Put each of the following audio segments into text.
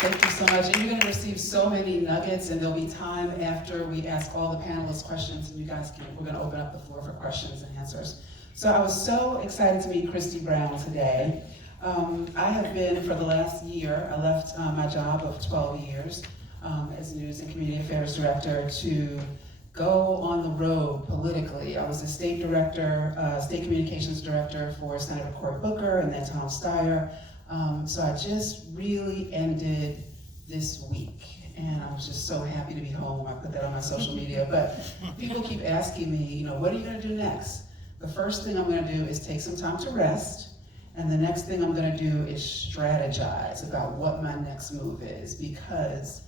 Thank you so much. And you're going to receive so many nuggets, and there'll be time after we ask all the panelists questions, and you guys we're going to open up the floor for questions and answers. So I was so excited to meet Christi Brown today. I have been, for the last year, I left my job of 12 years as News and Community Affairs Director to go on the road politically. I was a state director, state communications director for Senator Cory Booker and then Tom Steyer. So I just really ended this week, and I was just so happy to be home. I put that on my social media, but people keep asking me, what are you gonna do next? The first thing I'm gonna do is take some time to rest, and the next thing I'm gonna do is strategize about what my next move is, because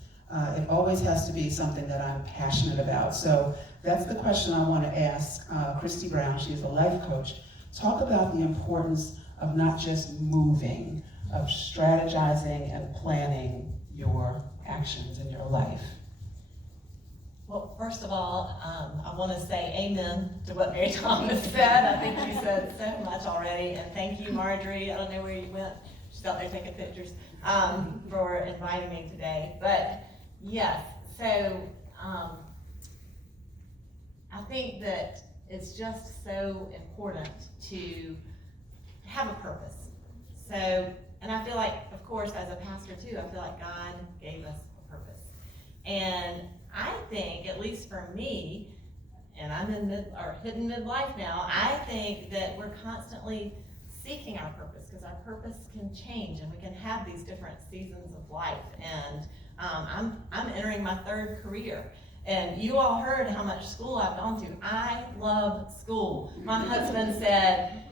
it always has to be something that I'm passionate about. So that's the question I want to ask Christi Brown. She's a life coach. Talk about the importance of not just moving, of strategizing and planning your actions in your life. Well, first of all, I want to say amen to what Mary Thomas said. I think you said so much already, and thank you, Marjorie. I don't know where you went. She's out there taking pictures, for inviting me today. But yes, so I think that it's just so important to have a purpose. So, and I feel like, of course, as a pastor too, I feel like God gave us a purpose. And I think, at least for me, and I'm hitting midlife now, I think that we're constantly seeking our purpose, because our purpose can change and we can have these different seasons of life. And I'm entering my third career. And you all heard how much school I've gone to. I love school. My husband said,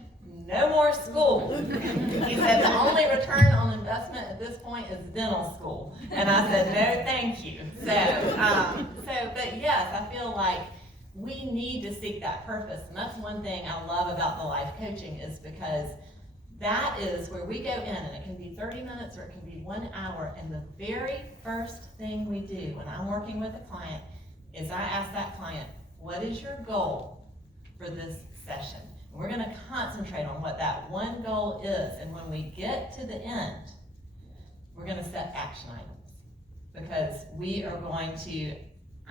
no more school. He said the only return on investment at this point is dental school. And I said, no, thank you. But yes, I feel like we need to seek that purpose. And that's one thing I love about the life coaching, is because that is where we go in, and it can be 30 minutes or it can be 1 hour. And the very first thing we do when I'm working with a client is I ask that client, what is your goal for this session? And we're going to concentrate on what that one goal is. And when we get to the end, we're going to set action items, because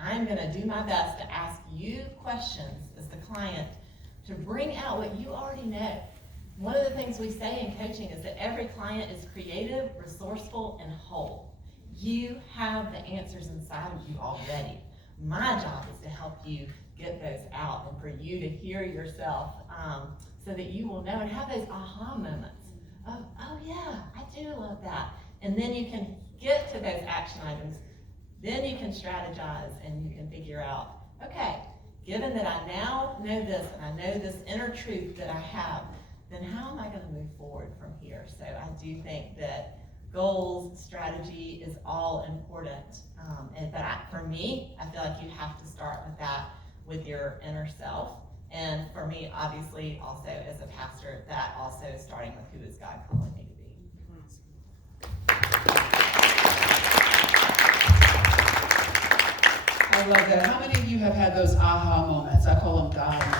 I'm going to do my best to ask you questions as the client to bring out what you already know. One of the things we say in coaching is that every client is creative, resourceful, and whole. You have the answers inside of you already. My job is to help you get those out and for you to hear yourself, so that you will know and have those aha moments of, oh yeah, I do love that. And then you can get to those action items. Then you can strategize and you can figure out, okay, given that I now know this and I know this inner truth that I have, then how am I going to move forward from here? So I do think that goals, strategy is all important. For me, I feel like you have to start with that, with your inner self. And for me, obviously, also as a pastor, that also is starting with who is God calling me to be. I love that. How many of you have had those aha moments? I call them God moments.